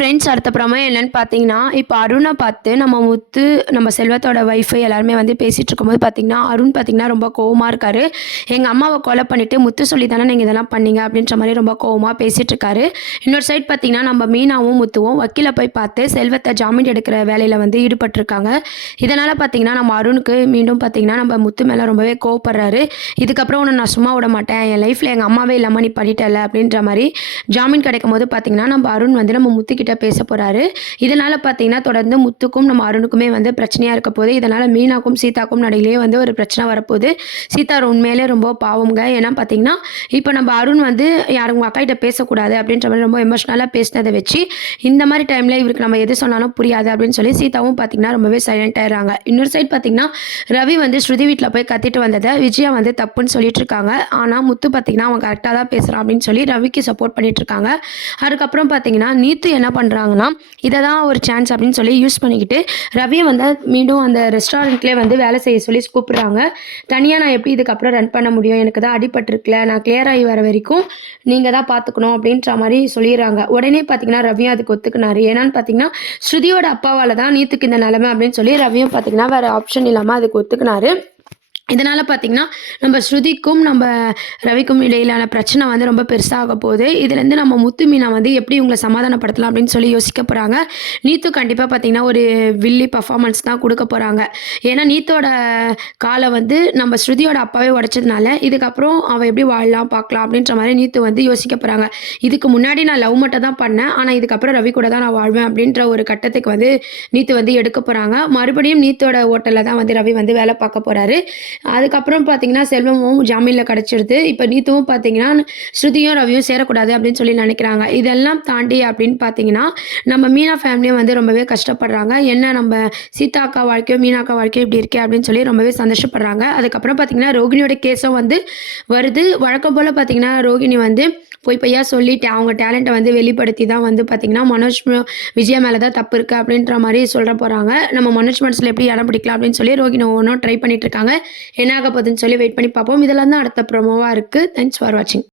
Friends அடுத்த பிரமேயம் என்னன்னு பார்த்தீங்கன்னா, இப்ப அருண பார்த்து நம்ம முத்து, நம்ம செல்வத்தோட ஒய்ஃப் எல்லாருமே வந்து பேசிட்டு இருக்கும்போது பார்த்தீங்கன்னா, அருண் பார்த்தீங்கன்னா ரொம்ப கோவமா இருக்காரு. "எங்க அம்மாவ கொலை பண்ணிட்டு முத்து சொல்லி தானே நீங்க இதெல்லாம் பண்ணீங்க" அப்படின்ற மாரி ரொம்ப கோவமா பேசிட்டு இருக்காரு. இன்னொரு சைட் பார்த்தீங்கன்னா, நம்ம மீனாவும், முத்துவும் வக்கீல போய் பார்த்து செல்வத்த ஜாமீன் எடுக்கிற வேலையில வந்து ஈடுபட்டுருக்காங்க. இதனால பார்த்தீங்கன்னா, நம்ம அருணுக்கு மீண்டும் பார்த்தீங்கன்னா, நம்ம முத்து மேல ரொம்பவே கோவப்படுறாரு. "இதுக்கப்புறம் உன்ன நான் சும்மா விட மாட்டேன். என் லைஃப்ல எங்க அம்மாவே இல்லாம நீ பண்ணிட்டல்ல" அப்படின்ற மாரி ஜாமீன் கிடைக்கும்போது பார்த்தீங்கன்னா, நம்ம அருண் வந்து நம்ம முத்துக்கிட்ட பேச போறாரு. இதனால பார்த்தீங்கன்னா, தொடர்ந்து முத்துக்கும் நம்ம அருணுக்குமே வந்து பிரச்சனையா இருக்க போது. இதனால மீனாக்கும், சீதாக்கும் நடுவிலேயே வந்து ஒரு பிரச்சனை வரப்போது. சீதா உண்மையிலே ரொம்ப பாவம்ங்க. ஏன்னா பார்த்தீங்கன்னா, இப்ப நம்ம அருண் வந்து யாரும் உங்க அக்காகிட்ட பேசக்கூடாது அப்படின்ற மாரி ரொம்ப எமோஷனலா பேசினத வச்சு, இந்த மாரி டைம்ல இவருக்கு நம்ம எது சொன்னாலும் புரியாது அப்படின்னு சொல்லி சீதாவும் பார்த்தீங்கன்னா, ரொம்பவே சைலண்ட் ஆயிடுறாங்க. இன்னொரு சைட் பார்த்தீங்கன்னா, ரவி வந்து ஸ்ருதி வீட்ல போய் கத்திட்டு வந்தத விஜயா வந்து தப்புன்னு சொல்லிட்டு இருக்காங்க. ஆனா முத்து பார்த்தீங்கன்னா, அவன் கரெக்ட்டா தான் பேசுறான் அப்படின்னு சொல்லி ரவிக்கு சப்போர்ட் பண்ணிட்டு இருக்காங்க. அதுக்கப்புறம் பார்த்தீங்கன்னா, நீத்து என்ன பண்றாங்கன்னா, இத தான் ஒரு சான்ஸ் அப்படின்னு சொல்லி யூஸ் பண்ணிக்கிட்டு, ரவிய வந்து மீண்டும் அந்த ரெஸ்டாரண்ட்லயே வந்து வேலை செய்ய சொல்லி கூப்பிடுறாங்க. தனியா நான் எப்படி இதுக்கப்புறம் ரன் பண்ண முடியும்? எனக்கு தான் அடிபட்டுருக்குல. நான் கிளியர் ஆகி வர வரைக்கும் நீங்க தான் பார்த்துக்கணும் அப்படின்ற மாரி சொல்லிர்றாங்க. உடனே பார்த்தீங்கன்னா, ரவியும் அதுக்கு ஒத்துக்குனாரு. ஏன்னான்னு பார்த்தீங்கன்னா, ஸ்ருதியோட அப்பாவால தான் நீத்துக்கு இந்த நிலைமை அப்படின்னு சொல்லி ரவியும் பார்த்தீங்கன்னா, வேற ஆப்ஷன் இல்லாம அதுக்கு ஒத்துக்குனாரு. இதனால பார்த்தீங்கன்னா, நம்ம ஸ்ருதிக்கும், நம்ம ரவிக்கும் இடையிலான பிரச்சனை வந்து ரொம்ப பெருசாக போகுது. இதுலேருந்து நம்ம முத்து, மீனா வந்து எப்படி இவங்கள சமாதானப்படுத்தலாம் அப்படின்னு சொல்லி யோசிக்க போறாங்க. நீத்து கண்டிப்பா பார்த்தீங்கன்னா, ஒரு வில்லி பெர்ஃபார்மன்ஸ் தான் குடுக்க போறாங்க. ஏன்னா, நீத்தோட கால வந்து நம்ம ஸ்ருதியோட அப்பாவே உடைச்சதுனால, இதுக்கப்புறம் அவ எப்படி வாழலாம் பார்க்கலாம் அப்படின்ற மாரி நீத்து வந்து யோசிக்க போறாங்க. இதுக்கு முன்னாடி நான் லவ் மட்டும் தான் பண்ணேன். ஆனா, இதுக்கப்புறம் ரவி கூட தான் நான் வாழ்வேன் அப்படின்ற ஒரு கட்டத்துக்கு வந்து நீத்து வந்து எடுக்க போறாங்க. மறுபடியும் நீத்தோட ஹோட்டல்ல தான் வந்து ரவி வந்து வேலை பார்க்க போறாரு. அதுக்கப்புறம் பார்த்தீங்கன்னா, செல்வமும் ஜாமீன்ல கிடைச்சிடுது. இப்ப நீத்துவும் பார்த்தீங்கன்னா, ஸ்ருதியும் ரவியும் சேரக்கூடாது அப்படின்னு சொல்லி நினைக்கிறாங்க. இதெல்லாம் தாண்டி அப்படின்னு பார்த்தீங்கன்னா, நம்ம மீனா ஃபேமிலியும் வந்து ரொம்பவே கஷ்டப்படுறாங்க. என்ன நம்ம சீதா அக்கா வாழ்க்கையும், மீனா அக்கா வாழ்க்கையும் இப்படி இருக்கே அப்படின்னு சொல்லி ரொம்பவே சந்தோஷப்படுறாங்க. அதுக்கப்புறம் பார்த்தீங்கன்னா, ரோகிணியோட கேஸும் வந்து வருது. வழக்கம் போல பார்த்தீங்கன்னா, ரோகிணி வந்து பொய் பொய்யா சொல்லிட்டு அவங்க டேலண்ட்ட வந்து வெளிப்படுத்தி தான் வந்து பார்த்தீங்கன்னா, விஜயா மேல தான் தப்பு இருக்கு அப்படின்ற மாரி சொல்ல போறாங்க. நம்ம மனோஜ் மனசுல எப்படி இடம் பிடிக்கலாம் அப்படின்னு சொல்லி ரோகிணி ஒவ்வொன்னும் ட்ரை பண்ணிட்டு இருக்காங்க. என்ன ஆக போகுதுன்னு சொல்லி வெயிட் பண்ணி பார்ப்போம். இதெல்லாம் தான் அடுத்த ப்ரோமோவா இருக்கு. தேங்க்ஸ் ஃபார் வாட்சிங்.